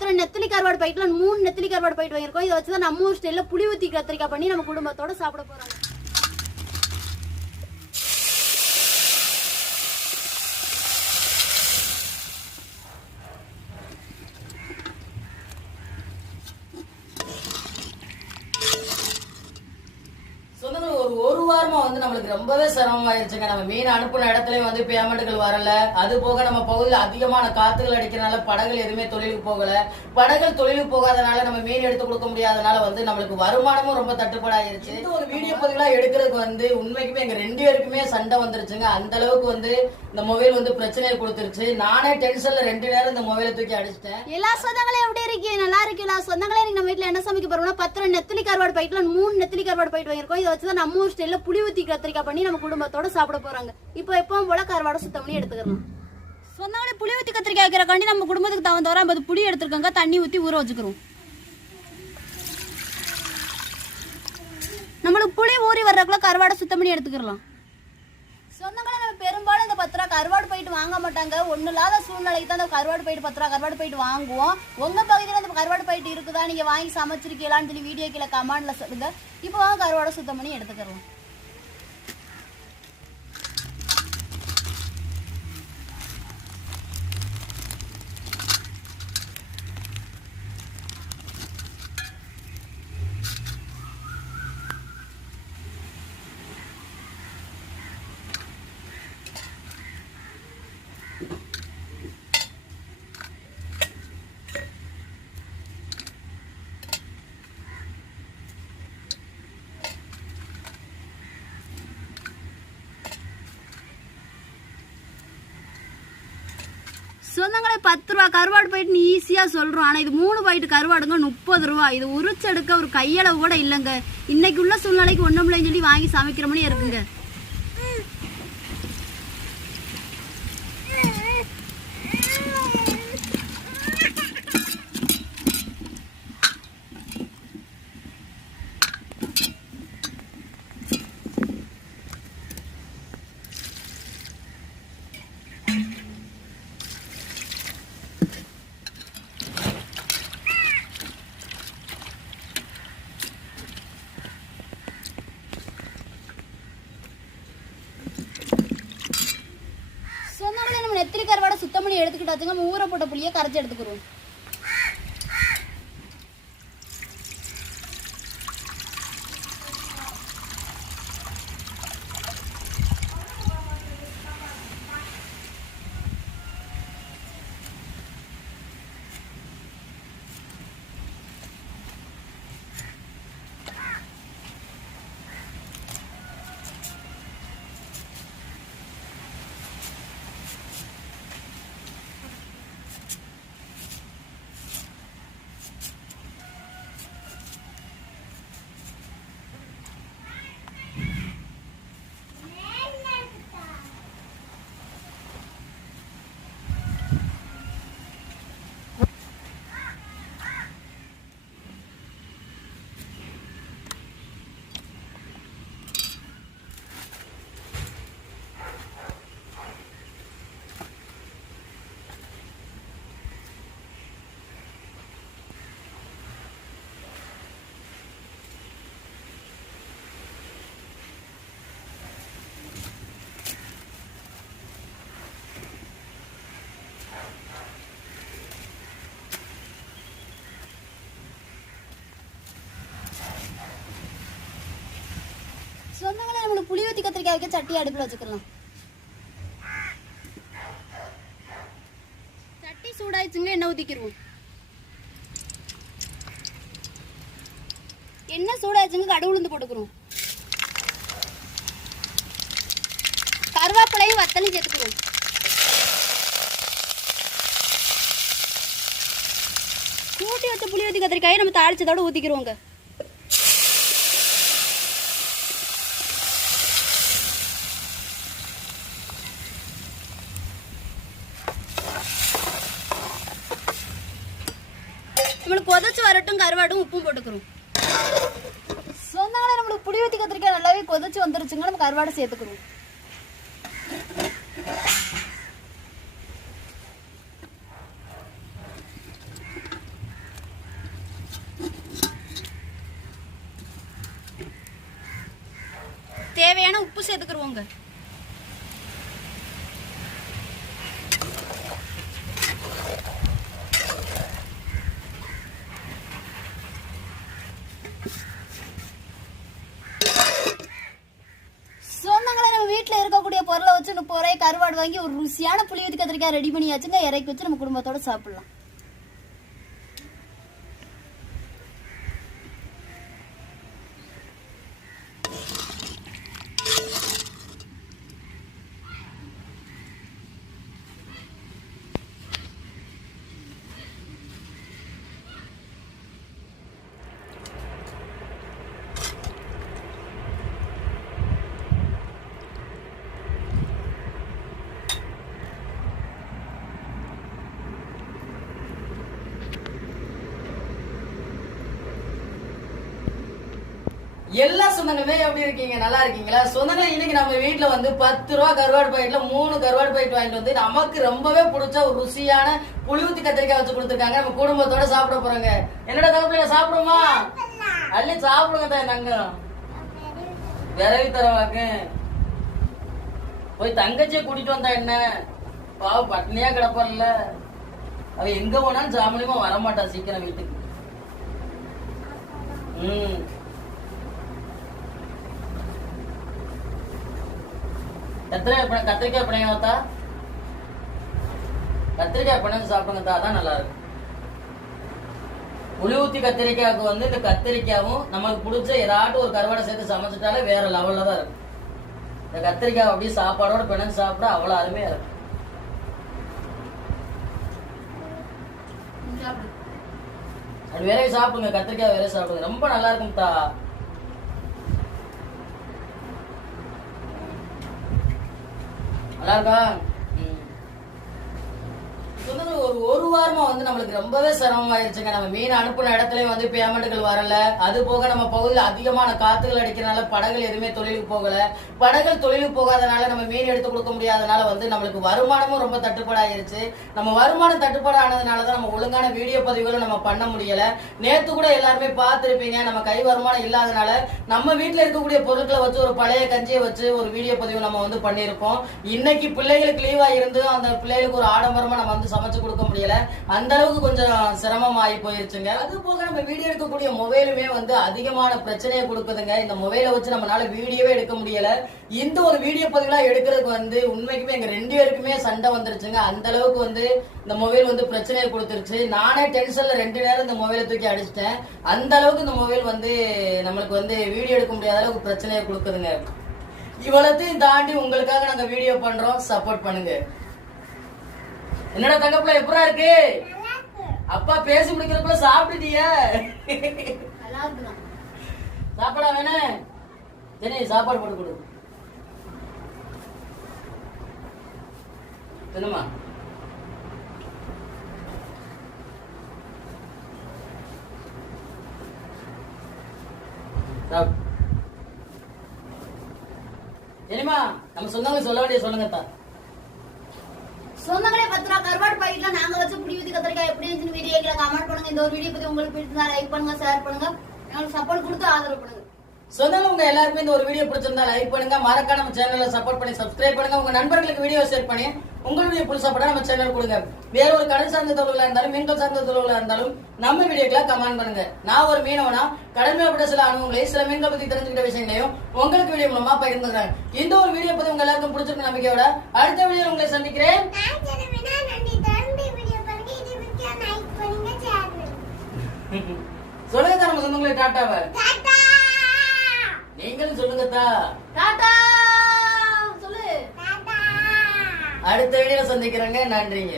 எத்தனை நெத்திலி கருவாடு பைட்ல மூணு நெத்திலி கருவாடு பைட் வாங்கியிருக்கோம். இதை வச்சு தான் நம்ம ஊர் ஸ்டைலில் புளி ஊற்றி கத்திரிக்காய் பண்ணி நம்ம குடும்பத்தோட சாப்பிட போகிறோம் சொந்தங்கள் வாரமா வந்து நம்மளுக்கு ரொம்பவே சிரமமாயிருச்சுங்க. நம்ம மீன் அனுப்புன இடத்துலயும் வந்து பேமெண்ட்டுகள் வரல. அது போக நம்ம பகுதியில் அதிகமான காத்துகள் அடிக்கிறனால படகுகள் எதுவுமே தொழிலுக்கு போகல. படகுகள் தொழிலுக்கு போகாதனால நம்ம மீன் எடுத்து கொடுக்க முடியாதனால வந்து நம்மளுக்கு வருமானமும் ரொம்ப தட்டுப்பாடாயிருச்சு. இந்த ஒரு வீடியோ பதிவுலாம் எடுக்கிறதுக்கு வந்து உண்மைக்குமே எங்க ரெண்டு பேருக்குமே சண்டை வந்துருச்சுங்க. அந்த அளவுக்கு வந்து இந்த மொபைல் வந்து பிரச்சனையை கொடுத்துருச்சு. நானே டென்ஷன்ல ரெண்டு நேரம் இந்த மொபைலை தூக்கி அடிச்சிட்டேன். எல்லா சொந்தங்களும் எப்படி இருக்கீங்க? நல்லா இருக்கீங்களா சொந்தங்களே நம்ம வீட்ல என்ன சமைக்க போறோம்னா பத்து ரூபா நெத்திலி கருவாடு பைட்ல மூணு நெத்திலி கருவாடு பைட் வாங்கியிருக்கோம். இதை வச்சு தான் நம்ம ஊர் ஸ்டைலில் புளி ஊற்றி கத்திரிக்காய் பண்ணி நம்ம குடும்பத்தோட சாப்பிட போறாங்க. இப்போ எப்பவும் போல கருவாடை சுத்தம் பண்ணி எடுத்துக்கிறோம். சொந்தங்களே புளி ஊற்றி கத்திரிக்காய் வைக்கிறக்காண்டி நம்ம குடும்பத்துக்கு தகுந்த வர ஐம்பது புளி எடுத்துருக்கோங்க தண்ணி ஊற்றி ஊற வச்சுக்கிறோம். நம்மளுக்கு புளி ஊறி வர்றதுக்குள்ள கருவாடை சுத்தம் பண்ணி எடுத்துக்கிறலாம். சொந்தங்களே நம்ம பெரும்பாலும் இந்த பத்து ரூபா கருவாடு போயிட்டு வாங்க மாட்டாங்க. ஒன்றும் இல்லாத சூழ்நிலைக்கு தான் இந்த கருவாடு போயிட்டு பத்து ரூபா கருவாடு போயிட்டு வாங்குவோம். உங்க பகுதியில் இந்த கருவாடு போயிட்டு இருக்குதா? நீங்க வாங்கி சமைச்சிருக்கீங்களான்னு சொல்லி வீடியோ கீழே கமெண்ட்ல சொல்லுங்க. இப்போ வாங்க கருவாடை சுத்தம் பண்ணி எடுத்துக்கிறோம். சொந்தங்களே பத்து ரூபா கருவாடு போயிட்டு ஈஸியாக சொல்கிறோம் ஆனால் இது மூணு போயிட்டு கருவாடுங்க முப்பது ரூபா. இது உரிச்செடுக்க ஒரு கையளவு கூட இல்லைங்க. இன்னைக்கு உள்ள சூழ்நிலைக்கு ஒன்றும் இல்லைன்னு சொல்லி வாங்கி சமைக்கிற மணி இருக்குங்க. சொன்னாலே சுத்தம் பண்ணி எடுத்துக்கிட்டாச்சுங்க. நம்ம ஊற போட்ட புளியை கரைச்சி எடுத்துக்கிறோம் சொந்தங்களே நம்மளுக்கு புளி ஊற்றி கத்திரிக்காய் வைக்க சட்டி அடுப்பில் வச்சுக்கலாம் சட்டி சூடாயிடுச்சுங்க எண்ணெய் ஊற்றிக்கிடுவோம் எண்ணெய் சூடாயிடுச்சுங்க கடுகு உளுந்து போட்டுக்கிறோம் கருவேப்பிலையும் வத்தலையும் சேர்த்துக்கிறோம் கூட்டி வச்ச புளி ஊற்றி கத்திரிக்காயை நம்ம தாளிச்சதோட ஊற்றிக்கிறோங்க നമ്മൾ കൊതച്ച് വരട്ടും കരുവാടും ഉപ്പും പൊടുക്കും சொந்தங்களே நம்மளுக்கு புளி ஊற்றி கத்திரிக்காய் நல்லாவே கொதிச்சு வந்துருச்சுங்க நம்ம கருவாடு சேர்த்துக்கணும் தேவையான உப்பு சேர்த்துக்கிடுவோங்க வீட்டில் இருக்கக்கூடிய பொருளை வச்சு முப்பது ரூபாய் கருவாடு வாங்கி ஒரு ருசியான புளி ஊற்றி கத்திரிக்காய் ரெடி பண்ணியாச்சுங்க. இறக்கி வச்சு நம்ம குடும்பத்தோட சாப்பிடலாம். எல்லா சொந்தங்களுமே எப்படி இருக்கீங்க? நல்லா இருக்கீங்களா? சொந்தங்களை இன்னைக்கு நம்ம வீட்டுல வந்து பத்து ரூபா கருவாடு பாக்கெட்ல மூணு கருவாடு பாக்கெட் வாங்கிட்டு வந்து நமக்கு ரொம்பவே பிடிச்ச ஒரு ருசியான புளிவுத்தி கத்திரிக்காய் வச்சு கொடுத்துருக்காங்க. நம்ம குடும்பத்தோட சாப்பிட போறோங்க. என்னோட தகவல சாப்பிடுமா? அள்ளி சாப்பிடுங்க தான் நாங்க விரவி தரவாக்கு போய் தங்கச்சியை கூட்டிட்டு வந்தா என்ன? பாவ பட்னியா கிடப்பான்ல அவ எங்க போனாலும் ஜாமலியமா வரமாட்டா சீக்கிரம் வீட்டுக்கு. ம். பழம் கத்திரிக்காய் பழம் பார்த்தா கத்திரிக்காய் பழம் சாப்பிடுங்க தா அதான் நல்லா இருக்கும். புளி ஊத்தி கத்திரிக்காய்க்கு வந்து இந்த கத்திரிக்காயும் நமக்கு பிடிச்ச ஏதாட்டும் ஒரு கருவாடை சேர்த்து சமைச்சிட்டாலே வேற லெவல்ல தான் இருக்கும். இந்த கத்திரிக்காய் அப்படியே சாப்பாடோட பிணைஞ்சு சாப்பிட அவ்வளவு அருமையா இருக்கும். அது வேற சாப்பிடுங்க கத்திரிக்காய் வேற சாப்பிடுங்க. ரொம்ப நல்லா இருக்கும் தா. நல்லா இருக்கா ம். சொன்னது ஒரு வாரமா வந்து நம்மளுக்கு ரொம்பவே சிரமமாயிருச்சுங்க. நம்ம மீன் அனுப்புன இடத்துலயும் வந்து பேமெண்ட்டுகள் வரல. அது போக நம்ம பகுதியில் அதிகமான காத்துகள் அடிக்கிறனால படகுகள் எதுவுமே தொழிலுக்கு போகல. படகுகள் தொழிலுக்கு போகாதனால நம்ம மீன் எடுத்து கொடுக்க முடியாதனால வந்து நம்மளுக்கு வருமானமும் ரொம்ப தட்டுப்பாடாயிருச்சு. நம்ம வருமானம் தட்டுப்பாடு ஆனதுனால தான் நம்ம ஒழுங்கான வீடியோ பதிவுகளும் நம்ம பண்ண முடியல. நேத்து கூட எல்லாருமே பார்த்துருப்பீங்க நம்ம கை வருமானம் இல்லாதனால நம்ம வீட்டுல இருக்கக்கூடிய பொருட்களை வச்சு ஒரு பழைய கஞ்சியை வச்சு ஒரு வீடியோ பதிவு நம்ம வந்து பண்ணியிருப்போம் இன்னைக்கு பிள்ளைகளுக்கு லீவா இருந்து அந்த பிள்ளைகளுக்கு ஒரு ஆடம்பரமா நம்ம வந்து சமைச்சு கொடுக்க முடியல. அந்த அளவுக்கு கொஞ்சம் சிரமம் ஆகி போயிருச்சுங்க. அது போக நம்ம வீடியோ எடுக்கக்கூடிய மொபைலுமே வந்து அதிகமான பிரச்சனையை கொடுக்குதுங்க. இந்த மொபைலை வச்சு நம்மளால வீடியோவே எடுக்க முடியல. இந்த ஒரு வீடியோ பதிவுலாம் எடுக்கிறதுக்கு வந்து உண்மைக்குமே எங்க ரெண்டு பேருக்குமே சண்டை வந்துருச்சுங்க. அந்த அளவுக்கு வந்து இந்த மொபைல் வந்து பிரச்சனையை கொடுத்துருச்சு. நானே டென்ஷன்ல ரெண்டு நேரம் இந்த மொபைலை தூக்கி அடிச்சிட்டேன். அந்த அளவுக்கு இந்த மொபைல் வந்து நம்மளுக்கு வந்து வீடியோ எடுக்க முடியாத அளவுக்கு பிரச்சனையை கொடுக்குதுங்க. இவ்வளத்தையும் தாண்டி உங்களுக்காக நாங்க வீடியோ பண்றோம். சப்போர்ட் பண்ணுங்க. என்னடா தங்கப்புல எப்படா இருக்கு? அப்பா பேசி முடிக்கிறப்பல சாப்பிட்டுட்டியா? சாப்பாடா வேணே? சரி சாப்பாடு போட்டு கொடு. சாப்பிடு சரிம்மா நம்ம சொந்தவங்க சொல்ல வேண்டிய சொல்லுங்க தா சொந்தங்களே பத்து ரூபா கருவாடு பாக்கெட்ல நாங்க வச்சு புடி ஊத்தி கத்திரிக்காய் எப்படி இருந்துச்சு வீடியோக்களை கமெண்ட் பண்ணுங்க. இந்த ஒரு வீடியோ பத்தி உங்களுக்கு பிடிச்சிருந்தா லைக் பண்ணுங்க ஷேர் பண்ணுங்க. எங்களுக்கு சப்போர்ட் கொடுத்து ஆதரவு பண்ணுங்க. சொந்தங்க உங்க எல்லாருமே இந்த ஒரு வீடியோ பிடிச்சிருந்தா லைக் பண்ணுங்க. மறக்காம நம்ம சேனலை சப்போர்ட் பண்ணி சப்ஸ்கிரைப் பண்ணுங்க. உங்க நண்பர்களுக்கு வீடியோ ஷேர் பண்ணி உங்களுடைய புல் சப்போர்ட்டா நம்ம சேனல் கொடுங்க. வேற ஒரு கடல் சார்ந்த தொழிலா இருந்தாலும் மீன்கள் சார்ந்த தொழிலா இருந்தாலும் நம்ம வீடியோக்களை கமெண்ட் பண்ணுங்க. நான் ஒரு மீனவனா கடல் சில அனுபவங்களையும் சில மீன்களை பத்தி தெரிஞ்சுக்கிட்ட விஷயங்களையும் உங்களுக்கு வீடியோ மூலமா பகிர்ந்துக்கிறேன். இந்த ஒரு வீடியோ பத்தி உங்க எல்லாருக்கும் பிடிச்சிருக்க நம்பிக்கையோட அடுத்த வீடியோ உங்களை சந்திக்கிறேன் நான் சொல்லுவேன்னா நன்றி தொடர்ந்து வீடியோ பாருங்க இது பிடிச்சா லைக் பண்ணுங்க ஷேர் பண்ணுங்க சொல்லுங்க தா நம்ம சொந்தங்களை டாட்டாவை டாடா நீங்களும் சொல்லுங்க தா. டாடா சொல்லு. டாடா அடுத்த வீடியோ சந்திக்கிறேங்க. நன்றிங்க.